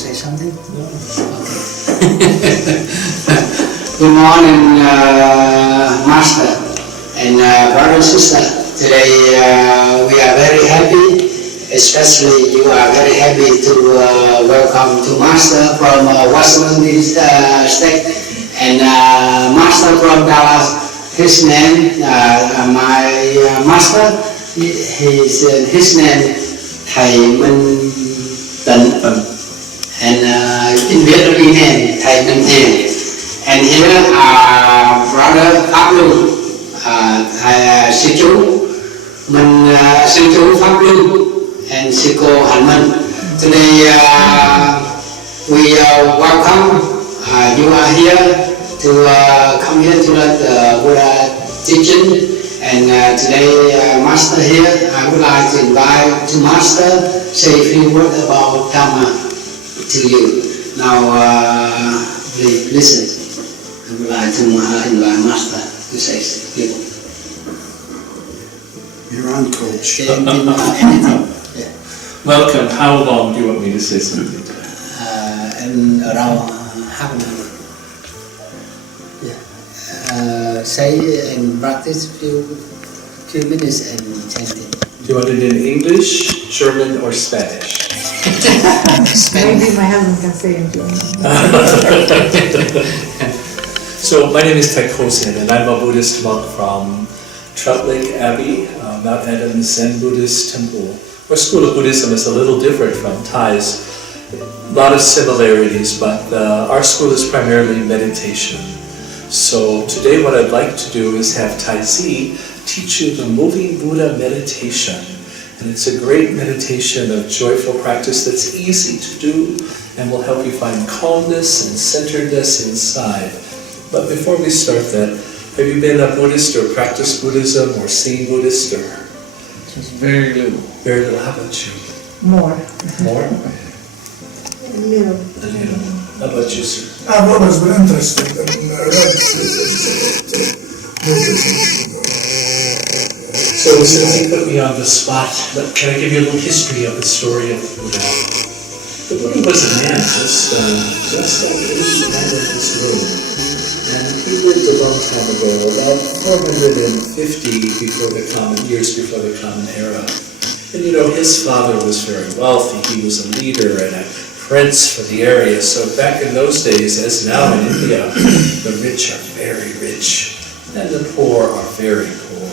say something? No. Okay. Good morning, Master and brother and sister. Today we are very happy, especially you are very happy to welcome to Master from Washington State and Master from Dallas. His name, my Master, his name Thầy Minh Tịnh, and in Vietnamese name Thầy Minh Nhan. And here brother Phap Nhan, sư chú mình, sư chú Phap Nhan and sư cô Hạnh Minh. Today we welcome you are here to come here to let Buddha teaching. And today Master here, I would like to invite to Master say a few words about Dharma to you. Now please listen. I would like to invite Master to say a few words. You're on, Coach. Anything. Yeah. Welcome. How long do you want me to say something? And around half an hour. Yeah. Say and practice few minutes and chanting. Do you want it in English, German, or Spanish? Maybe my husband can say in German. So my name is Thích Trừng Sỹ, and I'm a Buddhist monk from Trout Lake Abbey, Mount Adam Zen Buddhist Temple. Our school of Buddhism is a little different from Thai's. A lot of similarities, but our school is primarily meditation. So today what I'd like to do is have Tai Zi teach you the moving Buddha meditation. And it's a great meditation of joyful practice that's easy to do and will help you find calmness and centeredness inside. But before we start that, have you been a Buddhist or practiced Buddhism or seen Buddhist or? Just very little. Very little. How about you? More. More? A little. A little. How about you, sir? I've always been interested in So since you put me on the spot, can I give you a little history of the story of the Buddha? The Buddha was a man just like this man in this room. And he lived a long time ago, about 450 years before the Common Era. And you know, his father was very wealthy. He was a leader and a prince for the area. So back in those days, as now in India, the rich are very rich and the poor are very poor.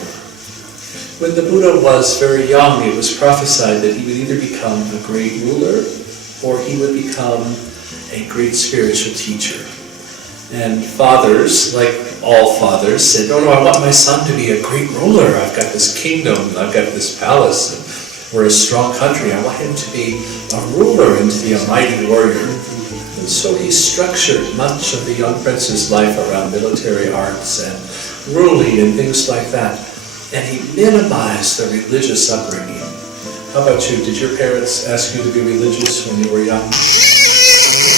When the Buddha was very young, it was prophesied that he would either become a great ruler or he would become a great spiritual teacher. And fathers, like all fathers, said, "Oh no, I want my son to be a great ruler. I've got this kingdom, I've got this palace, and we're a strong country. I want him to be a ruler and to be a mighty warrior." And so he structured much of the young prince's life around military arts and ruling and things like that. And he minimized the religious upbringing. How about you? Did your parents ask you to be religious when you were young?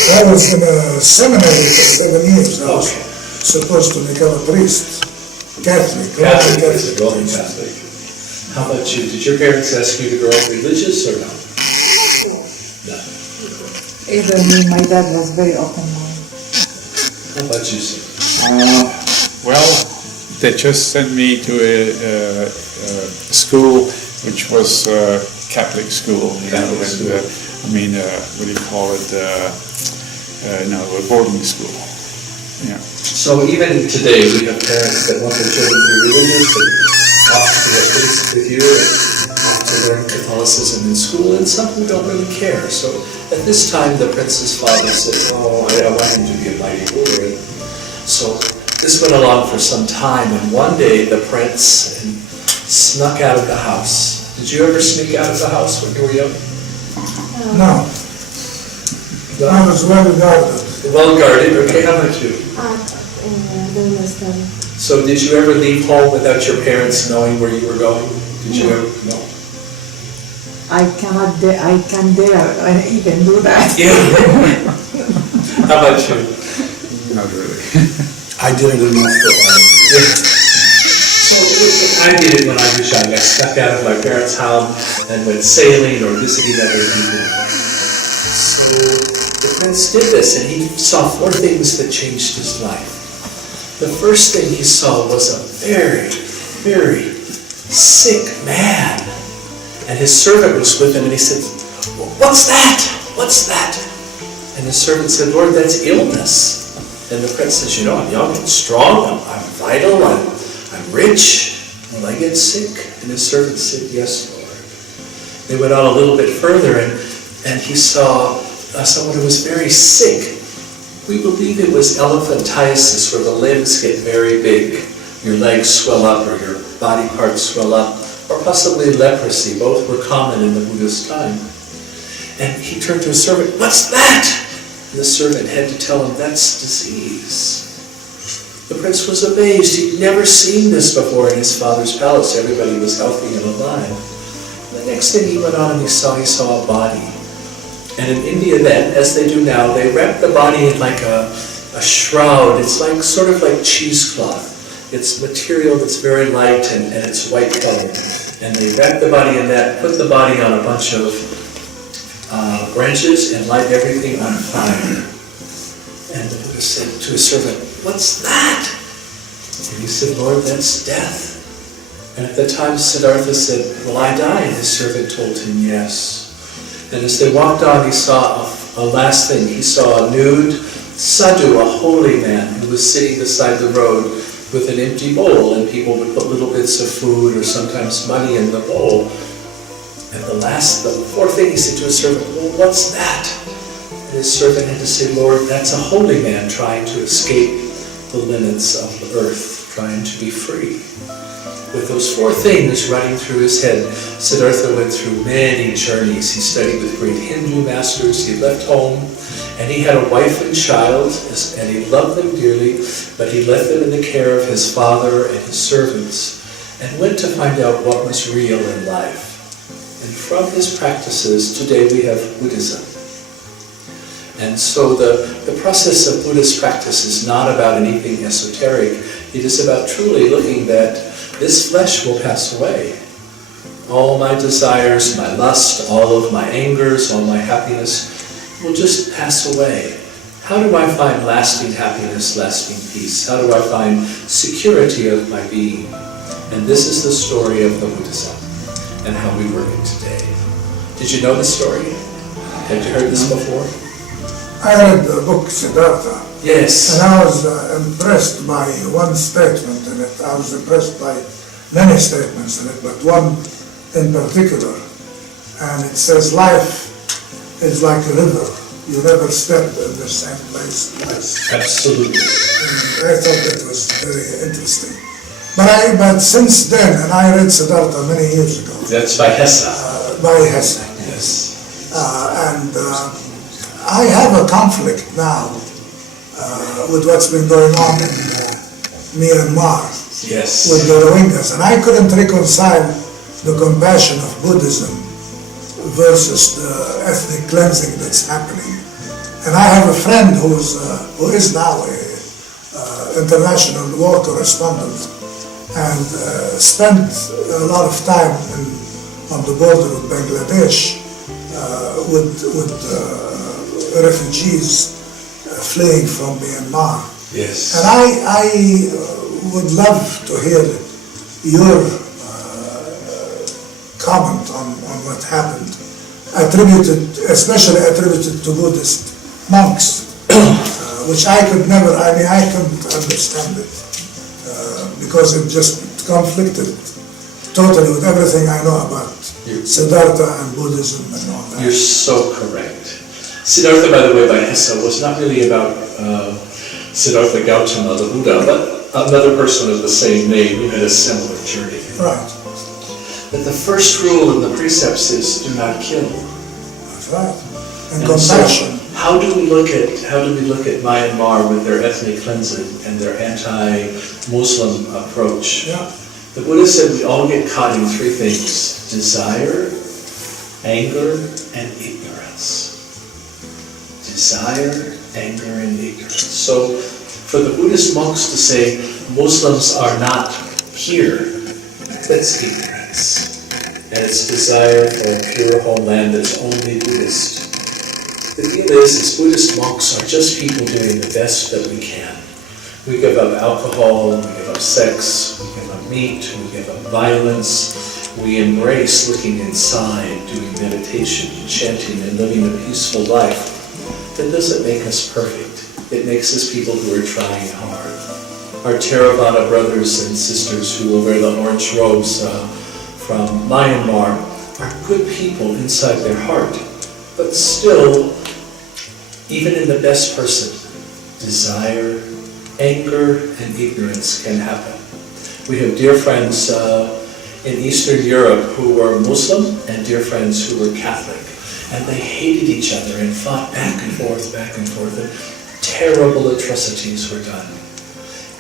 I was in a seminary for 7 years. I was supposed to become a priest. Catholic. Roman Catholic. How about you? Did your parents ask you to grow up religious or no? No. Even me, my dad was very open-minded. How about you, sir? Well, they just sent me to a school which was Catholic school, you know, and what do you call it? A boarding school. Yeah. So even today, we have parents that want their children to be religious and opt to get priest with you and to learn Catholicism in school, and some who don't really care. So at this time, the prince's father said, "Oh, I want him to be a mighty ruler." So this went along for some time, and one day the prince snuck out of the house. Did you ever sneak out of the house when you were young? No. I was well guarded. Well guarded. Okay, how about you? Understand. So did you ever leave home without your parents knowing where you were going? Did you ever? No. I can't dare even do that. Yeah. How about you? Not really. I did it enough for a while. So I did it when I was young. I snuck out of my parents' house and went sailing or visiting other people. So the prince did this, and he saw 4 things that changed his life. The first thing he saw was a very, very sick man. And his servant was with him, and he said, "What's that? What's that?" And his servant said, "Lord, that's illness." And the prince says, "I'm young and strong, I'm vital, I'm rich. Will I get sick?" And his servant said, "Yes, Lord." They went on a little bit further, and he saw someone who was very sick. We believe it was elephantiasis, where the limbs get very big. Your legs swell up, or your body parts swell up, or possibly leprosy. Both were common in the Buddha's time. And he turned to his servant, "What's that?" And the servant had to tell him, "That's disease." The prince was amazed. He'd never seen this before in his father's palace. Everybody was healthy and alive. The next thing he went on and he saw a body. And in India then, as they do now, they wrap the body in like a shroud. It's like sort of like cheesecloth. It's material that's very light and it's white colored. And they wrap the body in that, put the body on a bunch of branches and light everything on fire. And the Buddha said to his servant, "What's that?" And he said, "Lord, that's death." And at the time Siddhartha said, "Will I die?" And his servant told him, "Yes." And as they walked on, he saw a last thing. He saw a nude sadhu, a holy man, who was sitting beside the road with an empty bowl, and people would put little bits of food or sometimes money in the bowl. And the 4th thing he said to his servant, "Well, what's that?" And his servant had to say, "Lord, that's a holy man trying to escape the limits of the earth, trying to be free." With those 4 things running through his head, Siddhartha went through many journeys. He studied with great Hindu masters. He left home, and he had a wife and child, and he loved them dearly, but he left them in the care of his father and his servants, and went to find out what was real in life. And from his practices, today we have Buddhism. And so the process of Buddhist practice is not about anything esoteric. It is about truly looking that this flesh will pass away. All my desires, my lust, all of my angers, all my happiness will just pass away. How do I find lasting happiness, lasting peace? How do I find security of my being? And this is the story of the Buddhism and how we work it today. Did you know this story? Had you heard this before? I read the book Siddhartha, Yes. and I was impressed by one statement in it. I was impressed by many statements in it, but one in particular. And it says, life is like a river. You never step in the same place twice. Absolutely. And I thought that was very interesting. But since then, and I read Siddhartha many years ago. That's by Hesse. By Hesse. Yes. I have a conflict now with what's been going on in Myanmar Yes. with the Rohingyas, and I couldn't reconcile the compassion of Buddhism versus the ethnic cleansing that's happening. And I have a friend who is now a international war correspondent and spent a lot of time on the border with Bangladesh with refugees fleeing from Myanmar. Yes. And I would love to hear your comment on what happened, especially attributed to Buddhist monks, which I couldn't understand it, because it just conflicted totally with everything I know about Siddhartha and Buddhism and all that. You're so correct. Siddhartha, by the way, by Hesse, was not really about Siddhartha Gautama, the Buddha, but another person of the same name who had a similar journey. Right. But the first rule in the precepts is do not kill. That's right. And And compassion. so, how do we look at Myanmar with their ethnic cleansing and their anti-Muslim approach? Yeah. The Buddha said we all get caught in 3 things: desire, anger, and ignorance. Desire, anger, and ignorance. So for the Buddhist monks to say Muslims are not here, that's ignorance. And it's desire for a pure homeland that's only Buddhist. The deal is Buddhist monks are just people doing the best that we can. We give up alcohol, we give up sex, we give up meat, we give up violence. We embrace looking inside, doing meditation, chanting, and living a peaceful life. That doesn't make us perfect. It makes us people who are trying hard. Our Theravada brothers and sisters who will wear the orange robes from Myanmar are good people inside their heart. But still, even in the best person, desire, anger, and ignorance can happen. We have dear friends in Eastern Europe who were Muslim and dear friends who were Catholic. And they hated each other and fought back and forth, and terrible atrocities were done.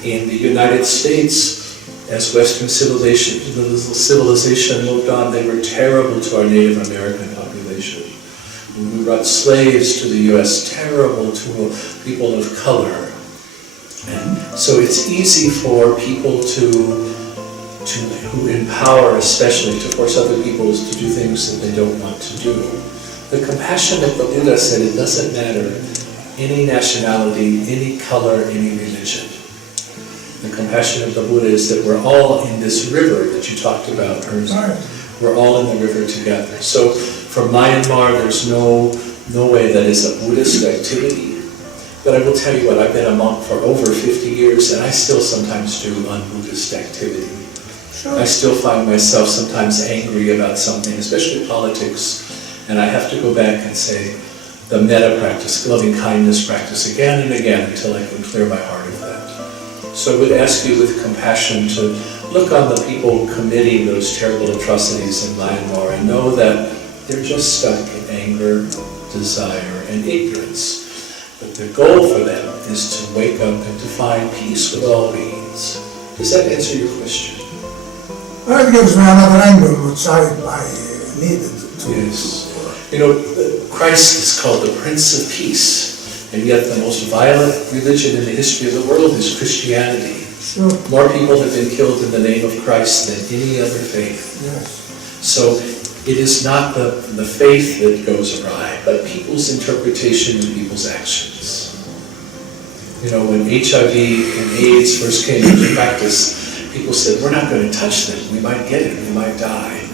In the United States, as Western civilization moved on, they were terrible to our Native American population. We brought slaves to the U.S., terrible to people of color. And so it's easy for people who empower especially to force other people to do things that they don't want to do. The compassion of the Buddha said it doesn't matter any nationality, any color, any religion. The compassion of the Buddha is that we're all in this river that you talked about earlier. We're all in the river together. So for Myanmar, there's no way that is a Buddhist activity. But I will tell you what, I've been a monk for over 50 years and I still sometimes do un-Buddhist activity. I still find myself sometimes angry about something, especially politics. And I have to go back and say the metta practice, loving kindness practice again and again until I can clear my heart of that. So I would ask you with compassion to look on the people committing those terrible atrocities in Myanmar and know that they're just stuck in anger, desire, and ignorance. But the goal for them is to wake up and to find peace with all beings. Does that answer your question? Well, it gives me another angle which I needed to. Yes. You know, Christ is called the Prince of Peace, and yet the most violent religion in the history of the world is Christianity. Sure. More people have been killed in the name of Christ than any other faith. Yes. So it is not the faith that goes awry, but people's interpretation and people's actions. You know, when HIV and AIDS first came into practice, people said, we're not going to touch them, we might get it, we might die.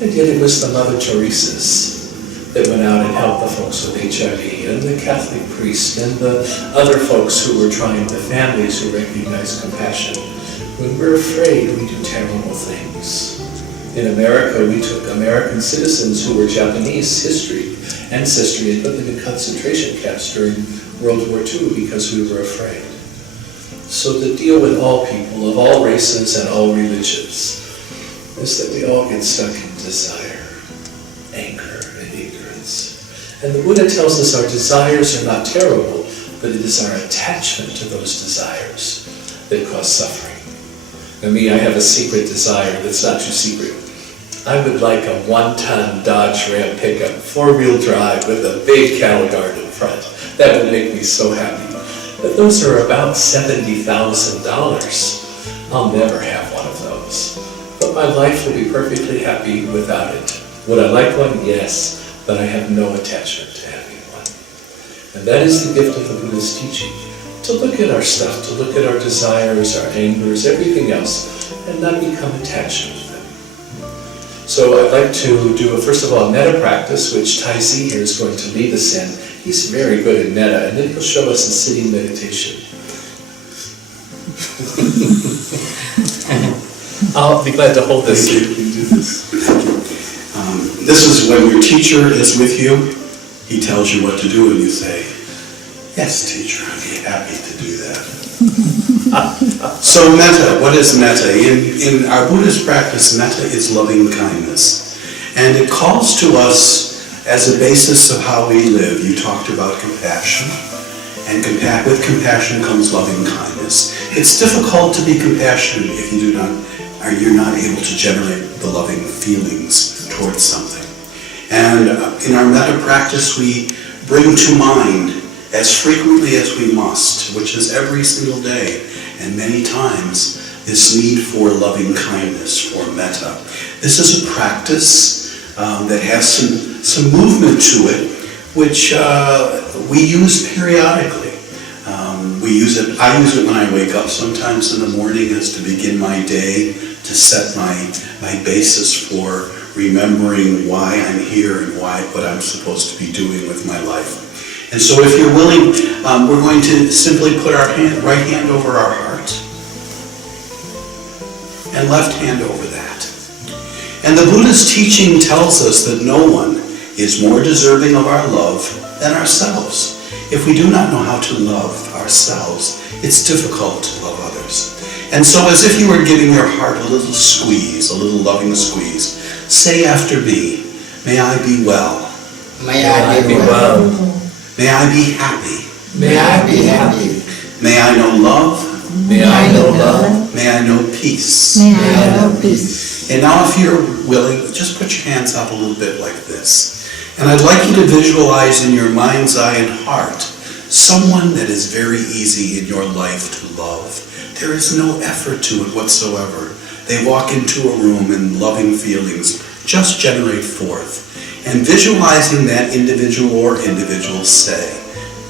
And yet it was the Mother Teresa's that went out and helped the folks with HIV, and the Catholic priest, and the other folks who were trying, the families who recognize compassion. When we're afraid, we do terrible things. In America, we took American citizens who were Japanese ancestry, and put them in concentration camps during World War II because we were afraid. So the deal with all people, of all races and all religions, is that we all get stuck in desire, anger, and ignorance. And the Buddha tells us our desires are not terrible, but it is our attachment to those desires that cause suffering. And me, I have a secret desire that's not too secret. I would like a 1-ton Dodge Ram pickup, 4-wheel drive with a big cattle guard in front. That would make me so happy. But those are about $70,000. I'll never have one of those. But my life will be perfectly happy without it. Would I like one? Yes, but I have no attachment to having one. And that is the gift of the Buddha's teaching. To look at our stuff, to look at our desires, our angers, everything else, and not become attached with them. So I'd like to do, first of all, a metta practice, which Tai Zi here is going to lead us in. He's very good at metta, and then he'll show us a sitting meditation. I'll be glad to hold this. You can do this. This is when your teacher is with you. He tells you what to do, and you say, "Yes, teacher, I'd be happy to do that." So metta, what is metta? In our Buddhist practice, metta is loving kindness. And it calls to us as a basis of how we live. You talked about compassion. And with compassion comes loving kindness. It's difficult to be compassionate if you're not able to generate the loving feelings towards something. And in our metta practice, we bring to mind as frequently as we must, which is every single day, and many times, this need for loving kindness, for metta. This is a practice that has some movement to it, which we use periodically. I use it when I wake up sometimes in the morning as to begin my day, to set my basis for remembering why I'm here and what I'm supposed to be doing with my life. And so if you're willing, we're going to simply put our right hand over our heart and left hand over that. And the Buddha's teaching tells us that no one is more deserving of our love than ourselves. If we do not know how to love ourselves, it's difficult to love others. And so as if you were giving your heart a little squeeze, a little loving squeeze, say after me, may I be well. May I be well. May I be happy. May I be happy. May I know love. May I know love. May I know peace. May I know peace. And now if you're willing, just put your hands up a little bit like this. And I'd like you to visualize in your mind's eye and heart someone that is very easy in your life to love. There is no effort to it whatsoever. They walk into a room and loving feelings just generate forth. And visualizing that individual or individuals say,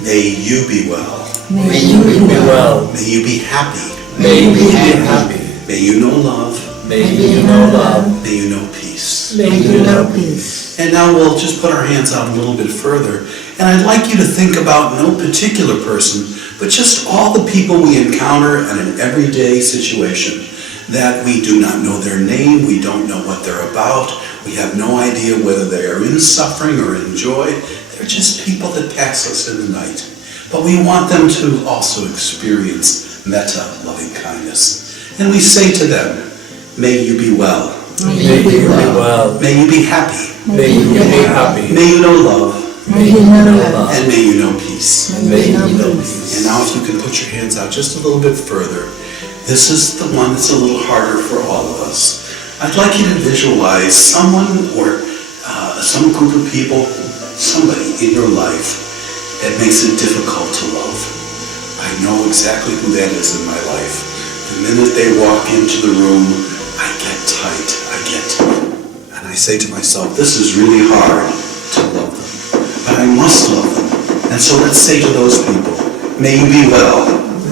may you be well. May you be well. May you be happy. May you be happy. May you know love. May you know love. May you know peace. May you know peace. And now we'll just put our hands out a little bit further. And I'd like you to think about no particular person, but just all the people we encounter in an everyday situation that we do not know their name, we don't know what they're about, we have no idea whether they are in suffering or in joy. They're just people that pass us in the night. But we want them to also experience metta, loving kindness. And we say to them, may you be well. May you be well. May you be happy. May you be happy. May you know love. May you know love. And may you know peace. May you know peace. And now if you can put your hands out just a little bit further, this is the one that's a little harder for all of us. I'd like you to visualize someone or some group of people, somebody in your life that makes it difficult to love. I know exactly who that is in my life. The minute they walk into the room, I get tight, and I say to myself, this is really hard to love them, but I must love them. And so let's say to those people, may you be well.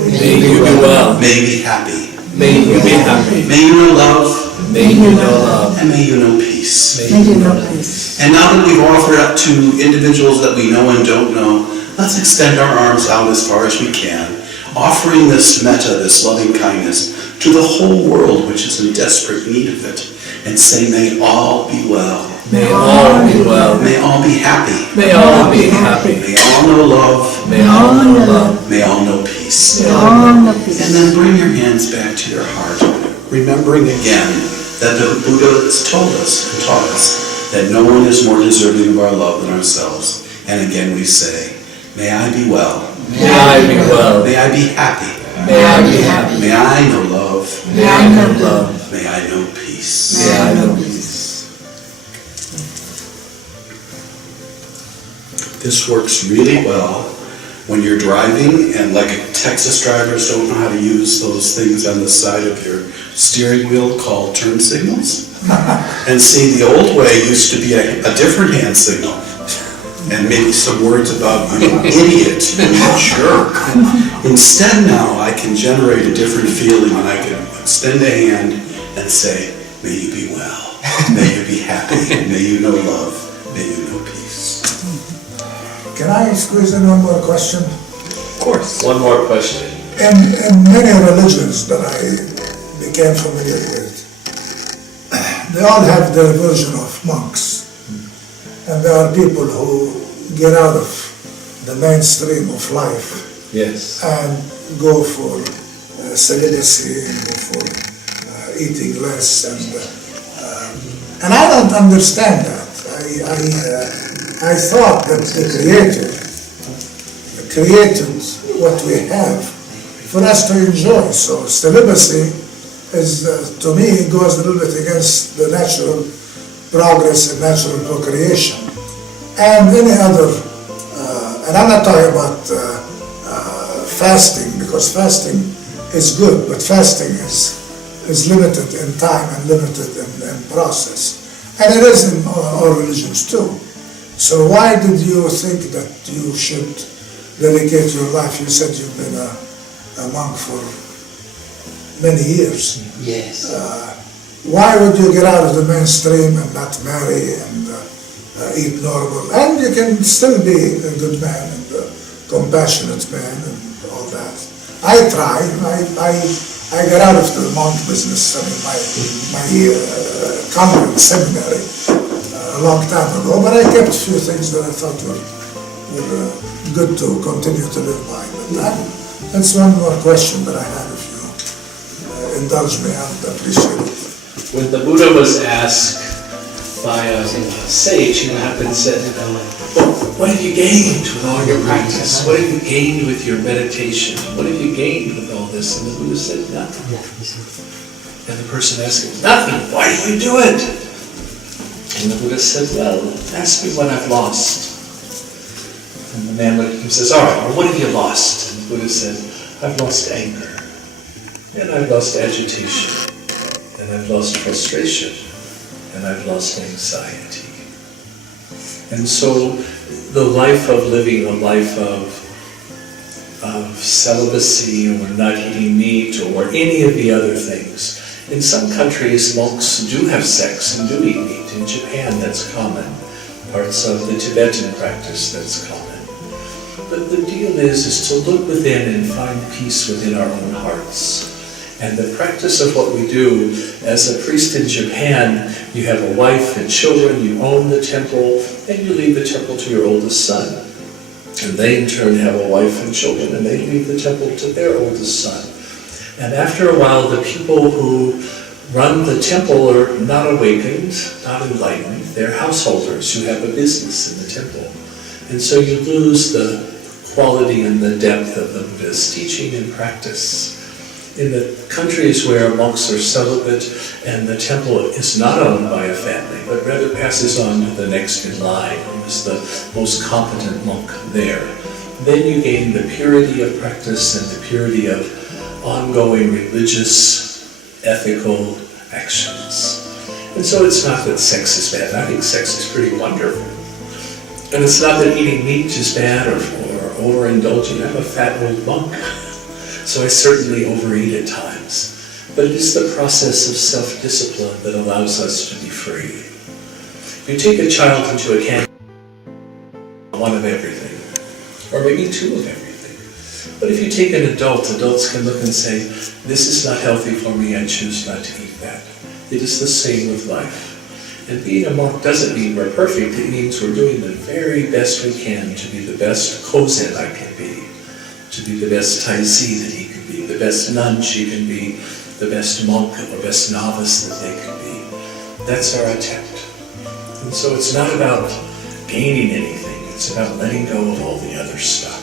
May you be well. May you be happy. May you be happy. May you know love. May you know love. And may you know peace. May you know peace. And now that we've offered up to individuals that we know and don't know, let's extend our arms out as far as we can, offering this metta, this loving kindness, to the whole world which is in desperate need of it, and say, may all be well. May all be well. May all be happy. May all be happy. May all know love. May all know love. May all know peace. May all know And then bring your hands back to your heart, remembering again that the Buddha has told us and taught us that no one is more deserving of our love than ourselves. And again we say, may I be well. May I be well. May I be happy. May I be happy. May I know love. May I know love. May I know peace. May I know peace. This works really well when you're driving and like Texas drivers don't know how to use those things on the side of your steering wheel called turn signals. And see, the old way used to be a different hand signal. And maybe some words about you idiot, you jerk. Instead now I can generate a different feeling and I can extend a hand and say, may you be well, may you be happy, may you know love, may you know peace. Can I squeeze in one more question? Of course. One more question. In many religions that I became familiar with, they all have their version of monks. And there are people who get out of the mainstream of life Yes. and go for celibacy and go for eating less. And I don't understand that. I thought that the Creator created what we have for us to enjoy. So celibacy is, to me, goes a little bit against the natural progress and natural procreation. And any other, and I'm not talking about fasting, because fasting is good, but fasting is limited in time and limited in process. And it is in all religions too. So why did you think that you should dedicate your life? You said you've been a monk for many years. Yes. Why would you get out of the mainstream and not marry and eat normal? And you can still be a good man and a compassionate man and all that. I tried. I got out of the monk business. I mean, my convent seminary a long time ago, but I kept a few things that I thought were good to continue to live by. But that's one more question that I had, if you indulge me, I would appreciate it. When the Buddha was asked by a sage who happened and said, what have you gained with all your practice? What have you gained with your meditation? What have you gained with all this? And the Buddha said, nothing. And the person asked him, nothing, why do you do it? And the Buddha said, well, ask me what I've lost. And the man looked at him and says, all right, well, what have you lost? And the Buddha said, I've lost anger, and I've lost agitation, and I've lost frustration, and I've lost anxiety. And so the life of living a life of celibacy or not eating meat or any of the other things. In some countries, monks do have sex and do eat meat. In Japan, that's common. Parts of the Tibetan practice, that's common. But the deal is to look within and find peace within our own hearts. And the practice of what we do, as a priest in Japan, you have a wife and children, you own the temple, and you leave the temple to your oldest son. And they in turn have a wife and children, and they leave the temple to their oldest son. And after a while, the people who run the temple are not awakened, not enlightened. They're householders who have a business in the temple. And so you lose the quality and the depth of the Buddha's teaching and practice. In the countries where monks are celibate and the temple is not owned by a family, but rather passes on to the next in line, who is the most competent monk there, then you gain the purity of practice and the purity of ongoing religious, ethical actions. And so it's not that sex is bad. I think sex is pretty wonderful. And it's not that eating meat is bad or overindulging. I'm a fat old monk. So I certainly overeat at times. But it is the process of self-discipline that allows us to be free. If you take a child into a camp, one of everything, or maybe two of everything. But if you take an adult, adults can look and say, this is not healthy for me, I choose not to eat that. It is the same with life. And being a monk doesn't mean we're perfect, it means we're doing the very best we can to be the best kozen I can be. To be the best Taizhi that he can be, the best nun she can be, the best monk or best novice that they can be. That's our attempt. And so it's not about gaining anything, it's about letting go of all the other stuff.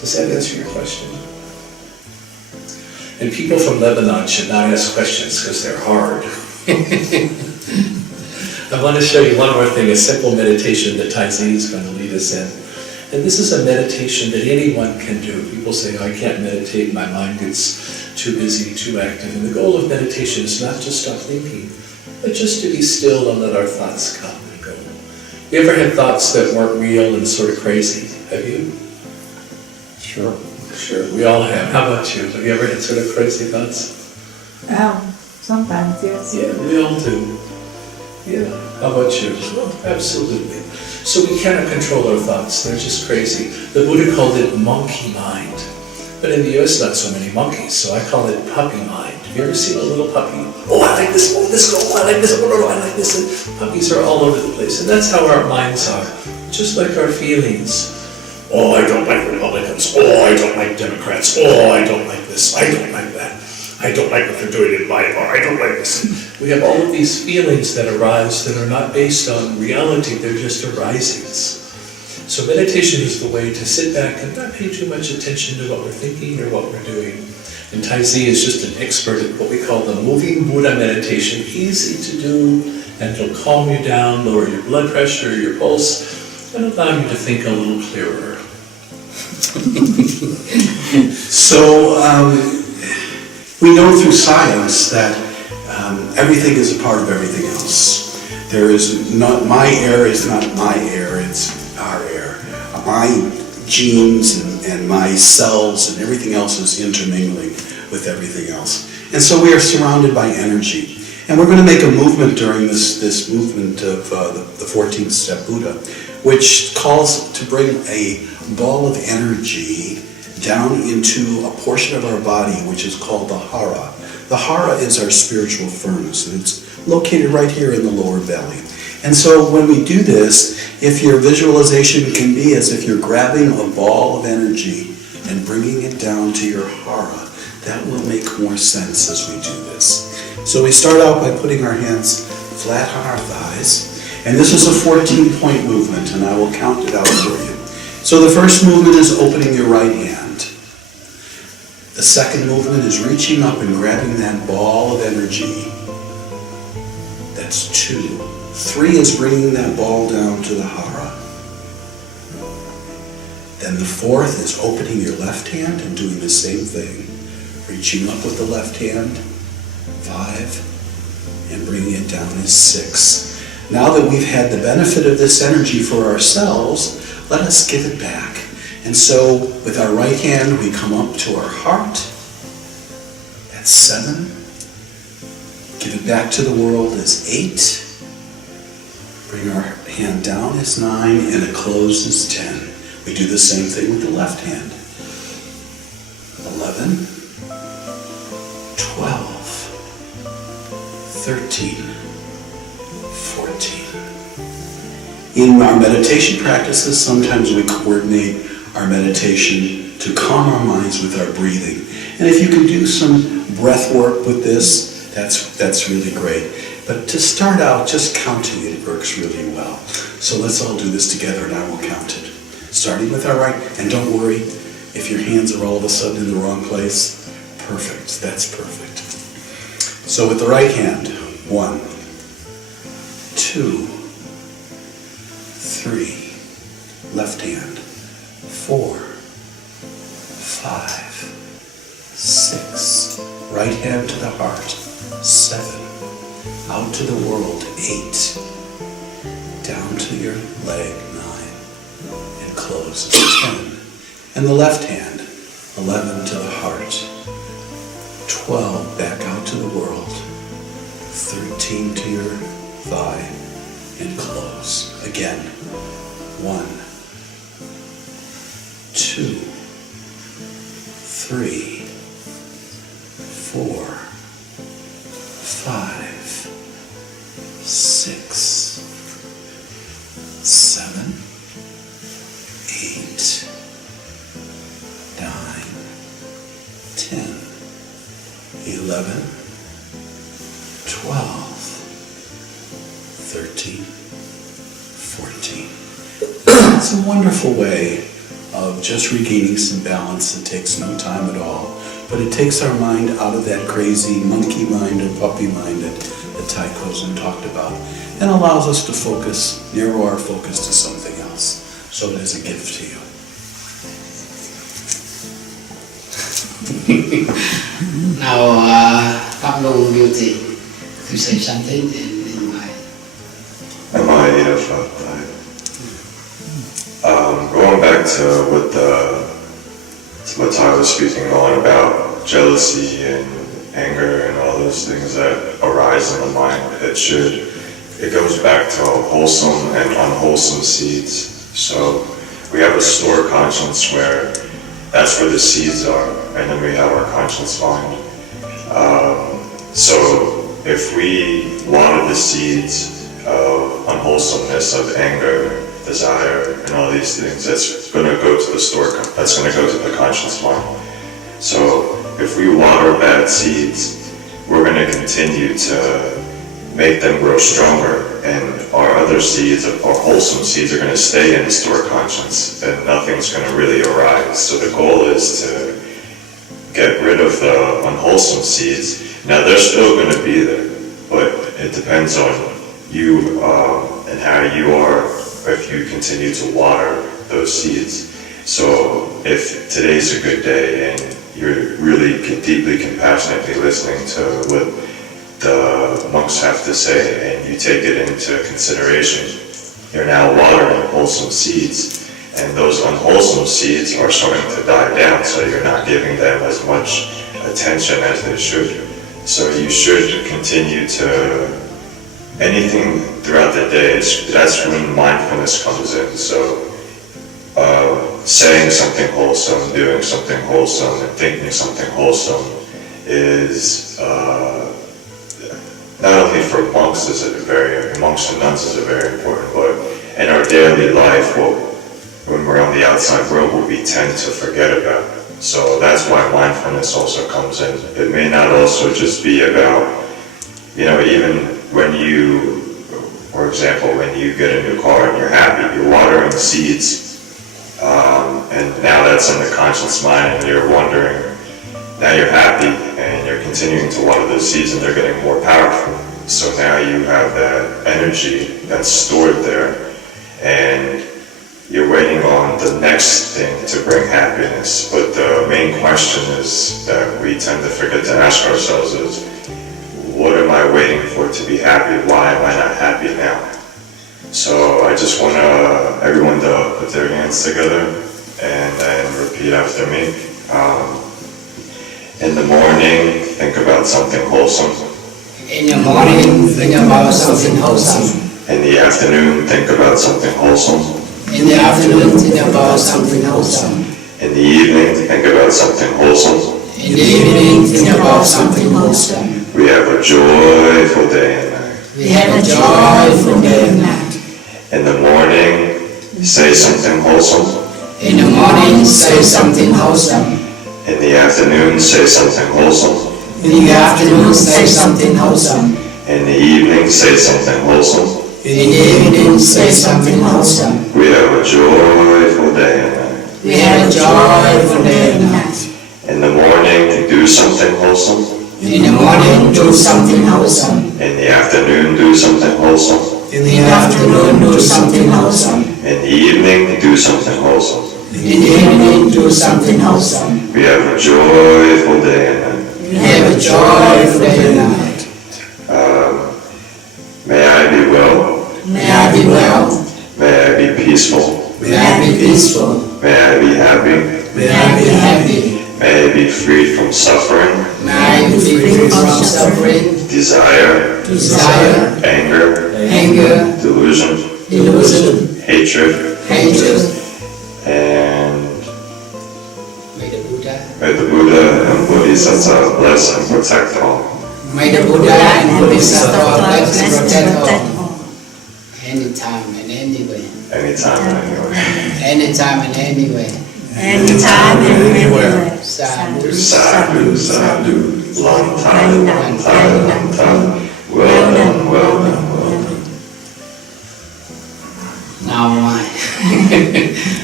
Does that answer your question? And people from Lebanon should not ask questions because they're hard. I want to show you one more thing, a simple meditation that Taizhi is going to lead us in. And this is a meditation that anyone can do. People say, oh, I can't meditate, my mind gets too busy, too active. And the goal of meditation is not to stop thinking, but just to be still and let our thoughts come and go. You ever had thoughts that weren't real and sort of crazy? Have you? Sure. Sure, we all have. How about you? Have you ever had sort of crazy thoughts? Sometimes, yes. Yeah, we all do. Yeah. How about you? Well, absolutely. So we cannot control our thoughts. They're just crazy. The Buddha called it monkey mind. But in the US, not so many monkeys, so I call it puppy mind. Have you ever seen a little puppy? Oh, I like this. Oh, this. Oh, I like this. Oh, no, I like this. And puppies are all over the place. And that's how our minds are. Just like our feelings. Oh, I don't like Republicans. Oh, I don't like Democrats. Oh, I don't like this. I don't like that. I don't like what they're doing in my bar. I don't like this. We have all of these feelings that arise that are not based on reality. They're just arisings. So meditation is the way to sit back and not pay too much attention to what we're thinking or what we're doing. And Taizhi is just an expert at what we call the moving Buddha meditation. Easy to do, and it'll calm you down, lower your blood pressure, your pulse, and allow you to think a little clearer. So, we know through science that everything is a part of everything else. There is not, my air is not my air, it's our air. My genes and my cells and everything else is intermingling with everything else. And so we are surrounded by energy. And we're going to make a movement during this movement of the 14th step Buddha, which calls to bring a ball of energy down into a portion of our body which is called the hara. The hara is our spiritual furnace, and it's located right here in the lower belly. And so when we do this, if your visualization can be as if you're grabbing a ball of energy and bringing it down to your hara, that will make more sense as we do this. So we start out by putting our hands flat on our thighs, and this is a 14-point movement, and I will count it out for you. So the first movement is opening your right hand. The second movement is reaching up and grabbing that ball of energy. That's 2. 3 is bringing that ball down to the hara. Then the 4th is opening your left hand and doing the same thing. Reaching up with the left hand. 5. And bringing it down is 6. Now that we've had the benefit of this energy for ourselves, let us give it back. And so with our right hand, we come up to our heart. That's 7. Give it back to the world is 8. Bring our hand down is 9, and a close is 10. We do the same thing with the left hand. 11, 12, 13, 14. In our meditation practices, sometimes we coordinate our meditation to calm our minds with our breathing. And if you can do some breath work with this, that's really great. But to start out, just counting it works really well. So let's all do this together, and I will count it. Starting with our right, and don't worry if your hands are all of a sudden in the wrong place. Perfect, that's perfect. So with the right hand, 1, 2, 3, left hand, 4, 5, 6, right hand to the heart, 7, out to the world, 8, down to your leg, 9, and close, 10. And the left hand, 11 to the heart, 12 back out to the world, 13 to your thigh, and close. Again, 1, 2, 3, 4, 5, 6, 7, 8, 9, 10, 11, 12, 13, 14. It's a wonderful way of just regaining some balance. It takes no time at all, but it takes our mind out of that crazy monkey mind or puppy mind that Tai Kozen talked about, and allows us to focus, narrow our focus to something else. So it is a gift to you. Now, Phap Nhan Beauty, to say something in my... Going back to what Ty was speaking on about jealousy and anger and all those things that arise in the mind, it goes back to wholesome and unwholesome seeds. So we have a stored conscience where that's where the seeds are, and then we have our conscious mind. So if we water the seeds of unwholesomeness, of anger, desire, and all these things, that's going to go to the that's going to go to the conscious mind. So if we water bad seeds, we're going to continue to make them grow stronger, and our other seeds, our wholesome seeds, are going to stay in the stored conscience, and nothing's going to really arise. So the goal is to get rid of the unwholesome seeds. Now they're still going to be there, but it depends on you and how you are, if you continue to water those seeds. So if today's a good day and you're really deeply, compassionately listening to what the monks have to say, and you take it into consideration, you're now watering wholesome seeds, and those unwholesome seeds are starting to die down, so you're not giving them as much attention as they should. So you should continue to, anything throughout the day, that's when mindfulness comes in. So saying something wholesome, doing something wholesome, and thinking something wholesome is not only for monks monks and nuns is it very important, but in our daily life, when we're on the outside world, what we tend to forget about. So that's why mindfulness also comes in. It may not also just be about, even when you, for example, when you get a new car and you're happy, you're watering seeds, and now that's in the conscious mind, and you're wondering, now you're happy, and you're continuing to water those seeds, and they're getting more powerful. So now you have that energy that's stored there, and you're waiting on the next thing to bring happiness. But the main question is that we tend to forget to ask ourselves is, what am I waiting for to be happy? Why am I not happy now? So I just want everyone to put their hands together and then repeat after me. In the morning, think about something wholesome. In the morning, think about something wholesome. In the afternoon, think about something wholesome. In the afternoon, think about something wholesome. In the evening, think about something wholesome. In the evening, think about something wholesome. We have a joyful day and night. We have a joyful day and night. In the morning, say something wholesome. In the morning, say something wholesome. In the afternoon, say something wholesome. In the afternoon, say something wholesome. In the evening, say something wholesome. In the evening, say something wholesome. We have a joyful day and night. We have a joyful day and night. In the morning, do something wholesome. In the morning, do something wholesome. In the afternoon, do something wholesome. In the afternoon, do something wholesome. In the evening, do something wholesome. In the evening, do something wholesome. We have a joyful day and night. We have a joyful day and night. May I be well. May I be well. May I be peaceful. May I be peaceful. May I be happy. May I be happy. May I be freed from suffering. May I be free from suffering, Desire. Anger. Delusion. Hatred. And may the Buddha and Bodhisattva bless and protect all. May the Buddha and Bodhisattva bless and protect all. Anytime and anywhere. Anytime and anywhere. Anytime and anywhere. Anytime and anywhere. Sadhu. Sadhu, sadhu. Long time, long time, long time. Well done, well done, well done. Now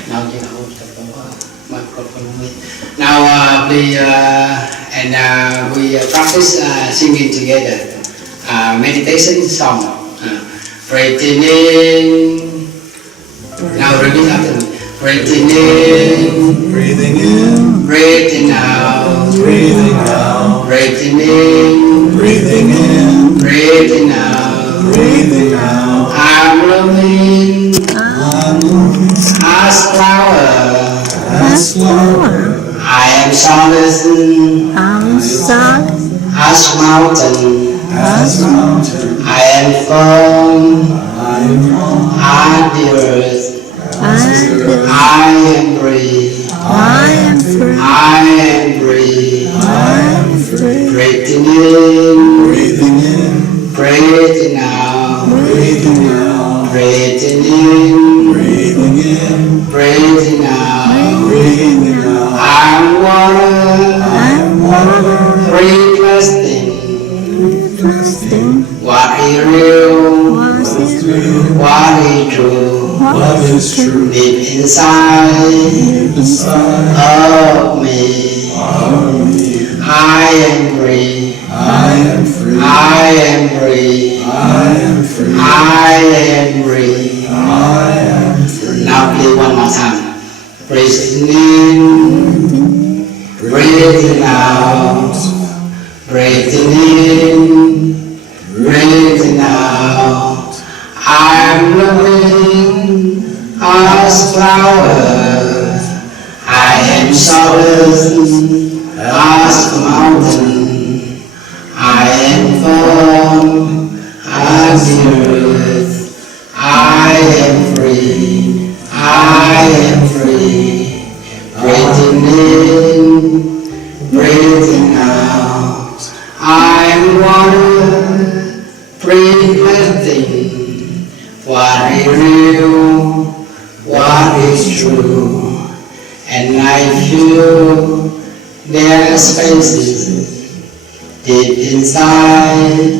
now you hold the microphone with. Now please and we practice singing together. Meditation song. Breathing in. Now repeat after me. Breathing in. Breathing in. Breathing out. Breathing out. Breathing in. Breathing in. Breathing out. Breathing out. I'm blooming as flower. As flower. I am solid as mountain. As mountain. I am firm I am wrong. as the earth. I am free. I am free. I am free. I am free. Breathing in. Breathing in. Breathing out. Breathing out. Breathing in. Breathing in. Breathing out. Breathing out. I'm water. I'm water. Free trusting. Trusting What is real? was it What is true? What is true? Deep inside Inside of me. of me. I am free. I am free. I am free. I am free. I am free. I am free. Now play one more time. Breathing in. Breathing out. Breathing in. flower, I am solid as the mountain, I am firm as the earth, I am free, I am free, breathing in, breathing out, I am water, breathing, what is real, what is true, and I feel their spaces deep inside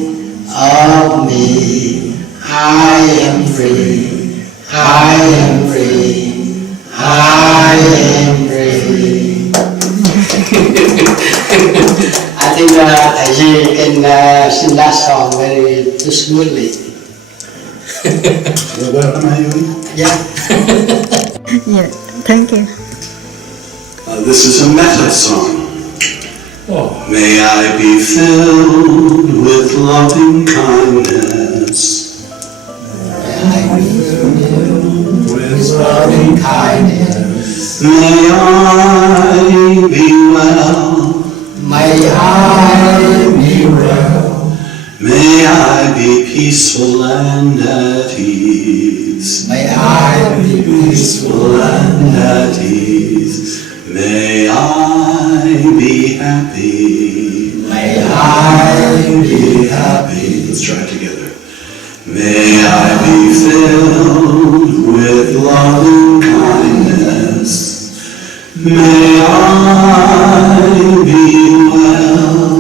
of me. I am free, I am free, I am free. I think Thầy Di can sing that song very smoothly. Yeah. Yeah, thank you. This is a metta song. Oh, May I be filled with loving kindness. With loving kindness, May I be well. may I be well, May I be peaceful and at ease. may I be peaceful, And at ease. May I be happy. may I be Happy. Let's try it together. May I be filled with loving kindness. May I be well.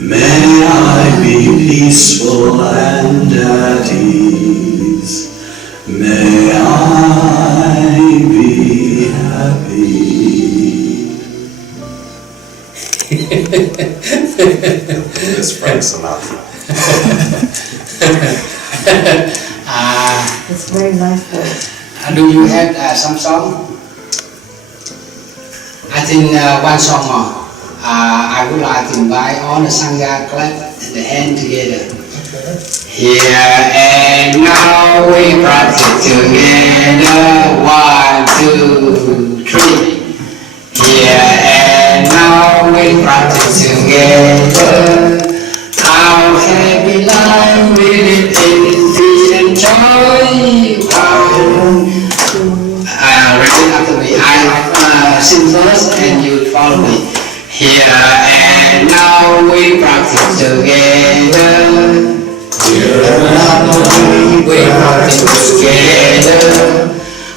May I be peaceful and at ease. May I be happy. It's Frank Sinatra. It's very nice voice. Do you have some song? I think one song more. I would like to invite all the Sangha clap the hand together. Here and now we practice together. 1, 2, 3. Here and now we practice together. Our happy life we live in peace and joy. Repeat after me. I sing first and you follow me. Here and now we practice together. Here and now we practice together.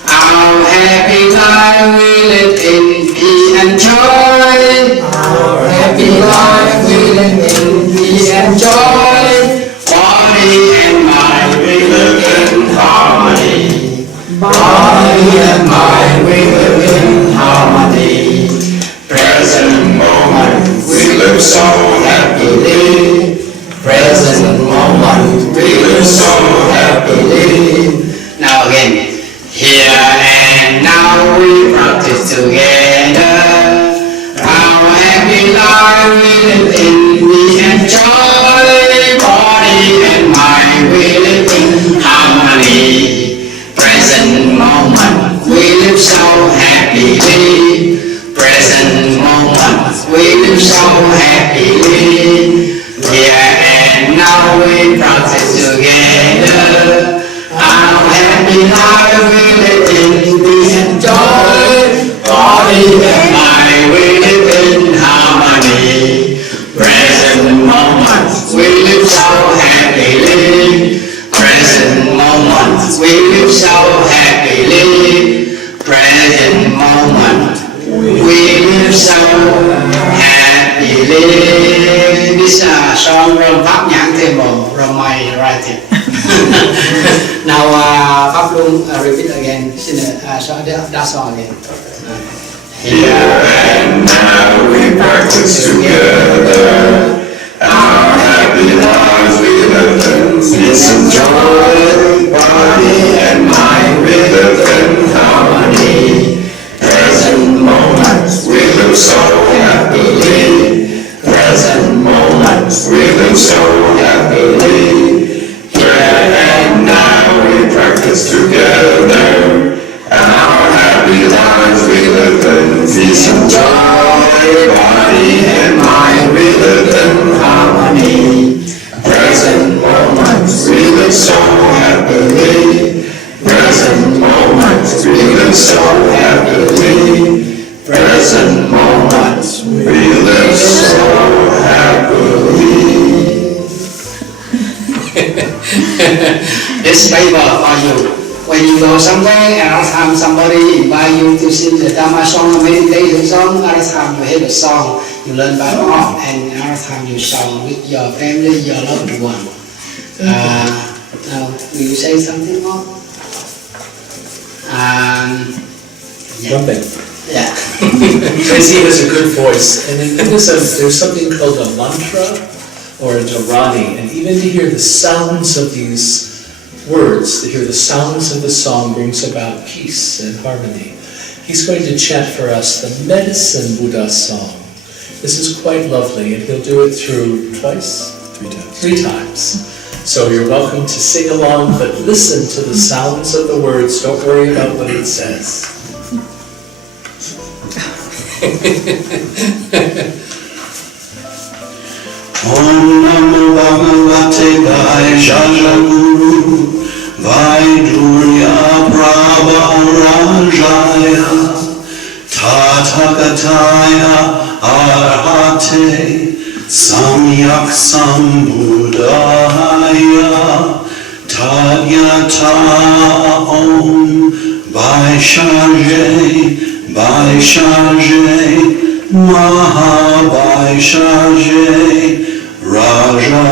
Our happy life we live in peace and joy. Our happy life we live in peace and joy. Body and mind we live in harmony. Body and mind we live in harmony. Present moment we live so happily. Present moment we live so happily. Now again. Here and now we practice together. Our happy life we live in peace and joy. Body and mind we live in harmony. Present moment we live so happily. Present moment we live so happily. Here and now we practice together. Our happy life we live in peace and joy. Body and mind we live in harmony. Present moment we live so happily. Present moment we live so happily. Present moment we live so happily. This song from Phap Nhan Temple from my writing. Now Phap Nhan repeat again. Sing that song again. Here and now we practice together. Our happy lives we live in peace and joy. Body and mind we live in harmony. Present moments we live so happily. Present moments we live so happily. Here and now we practice together. Our happy life within peace and joy, body and mind within harmony. Present moments we live so happily. Present moments we live so happily. Present moments we live so happily. This favor for you. When you go somewhere, another time somebody invite you to sing the Dharma song or meditation song, another time you hear the song you learn by heart, and another time you sing with your family, your loved one. Now, will you say something more? Yeah. One thing. Yeah. Tracy has a good voice, and there's something called a mantra or a dharani, and even to hear the sounds of these words, to hear the sounds of the song brings about peace and harmony. He's going to chant for us the Medicine Buddha song. This is quite lovely, and he'll do it through twice? 3 times. 3 times. So you're welcome to sing along, but listen to the sounds of the words. Don't worry about what it says. Om Namo Bhagavate Vaishya Guru Vaidurya Prabha Rajaya Tathagata Arhate Samyak Sambuddhaya Tadyata Om Vaishya Mahavaishya Raja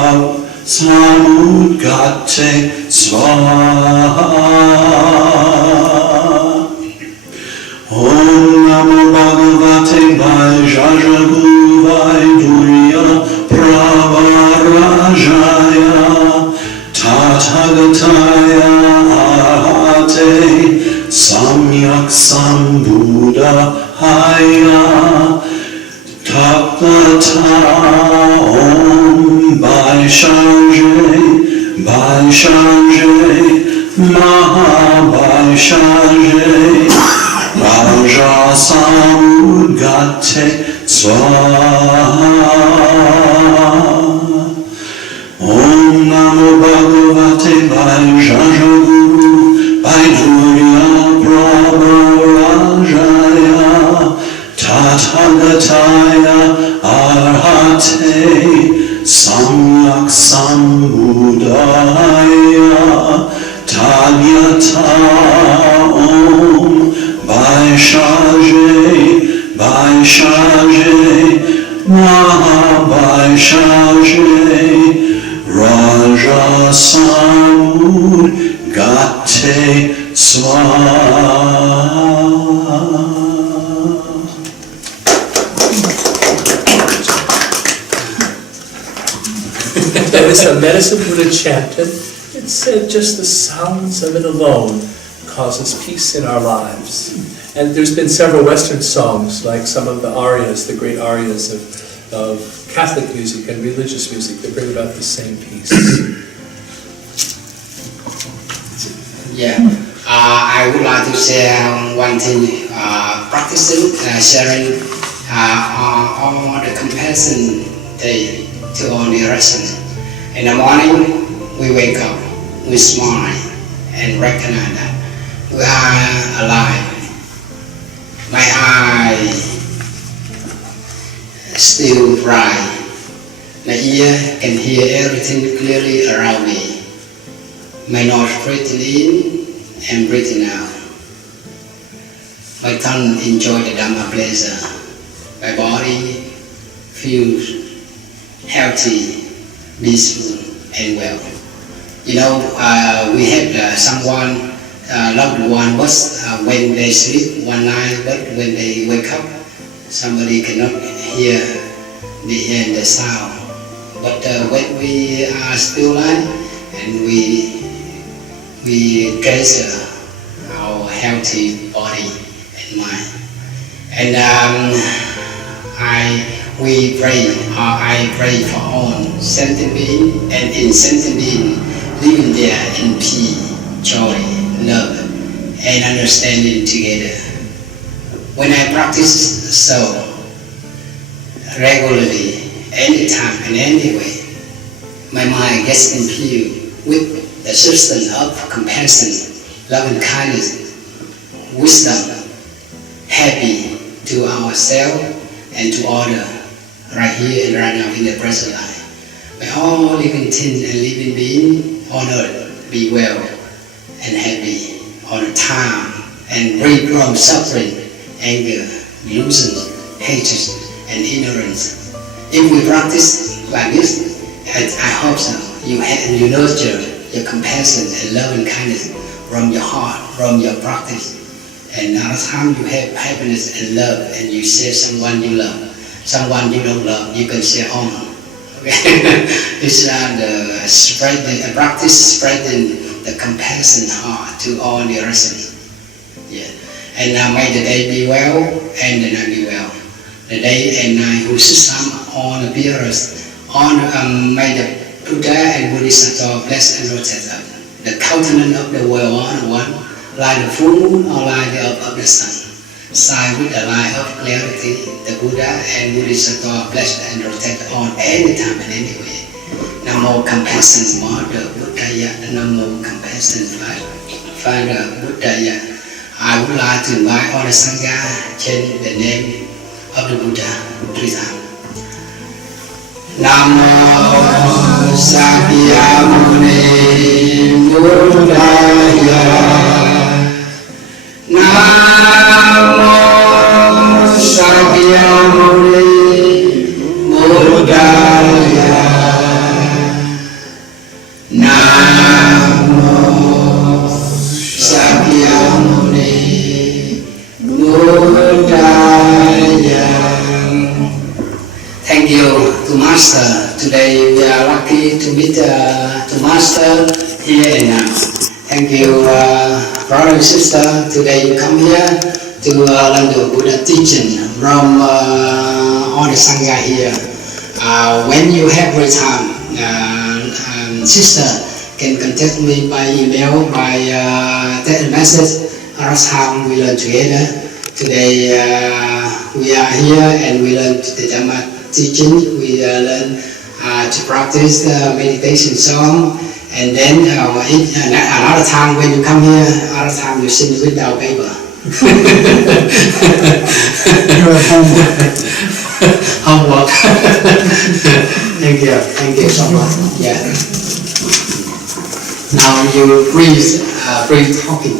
Samudgate Swaha. Om Namo Bhagavate Vaishya Guru Vaidurya Prabha Rajaya Tathagataya Arhate Samyak Sambuddhaya Tathata Om Vaishya Mahavaishya Raja Samudgate Swaha. Om Namo Bhagavate Vaishya Guru Vaidurya Prabha Rajaya Tathagataya Arhate Samyak Sambuddhaya Tadyata Om Vaishya Mahavaishya Raja Samudgate Swaha. That is the Medicine Buddha chant, and it said just the sounds of it alone causes peace in our lives. And there's been several Western songs, like some of the arias, the great arias of Catholic music and religious music, that bring about the same peace. Yeah. I would like to share one thing, practicing, sharing all the compassion day to all the rest. In the morning, we wake up, we smile, and recognize that we are alive. My eye still bright. My ear can hear everything clearly around me. My nose breathing in and breathing out. My tongue enjoy the Dharma pleasure. My body feels healthy, peaceful, and well. You know, we had someone, loved one, but when they sleep one night, but when they wake up, somebody cannot hear the sound. But when we are still alive and we treasure our healthy body and mind, and I pray for all sentient beings and insentient beings living there in peace, joy, love, and understanding together. When I practice so regularly, anytime and anyway, my mind gets imbued with the substance of compassion, love and kindness, wisdom, happy to ourselves and to others, right here and right now in the present life. May all living things and living beings on earth be well and happy all the time and free from suffering, anger, illusion, hatred, and ignorance. If we practice like this, I hope so, you nurture your compassion and love and kindness from your heart, from your practice. And another time you have happiness and love, and you share someone you love, someone you don't love, you can share on. Okay? It's the practice spreading the compassion heart to all the rest. Yeah. And now may the day be well and the night be well. The day and night who system on the bearers, may the Buddha and Bodhisattva bless and protect us. The countenance of the world on one, like the full moon or like the orb of the sun. Shine with the light of clarity, the Buddha and Bodhisattva bless and protect on any time and anyway. Namo compassion, Mother Buddhaya, Namo compassion, Father Buddhaya. I would like to invite all the Sangha change the name of the Buddha 3 times. Namo Sakyamuni Buddhaya. Namo Sakyamuni Buddhaya. Namo Sakyamuni Buddhaya. Thank you to Master. Today we are lucky to meet to Master here and now. Thank you, brother and sister. Today you come here to learn the Buddha teaching from all the Sangha here. When you have free time, sister can contact me by email, by text message. Other time we learn together. Today we are here and we learn the Dharma teaching. We learn to practice the meditation song. And then another time when you come here, other time you sing without paper. You have homework. Thank you so much. Yeah. Now you free talking.